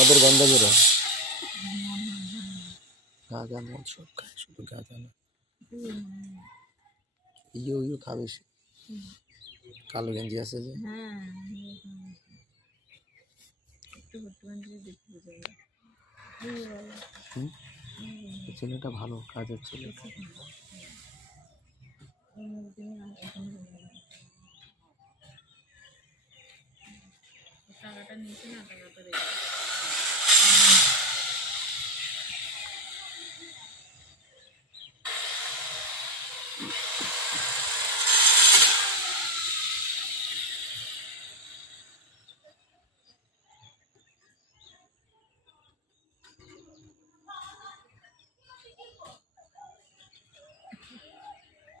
মদের গন্ধ বেরোয়। গাঁজা মদ সব খায়, শুধু গাঁজা না। ইয়ে খাবে সে, কালো গেঞ্জি আছে যে। ছেলেটা ভালো কাজের ছেলে।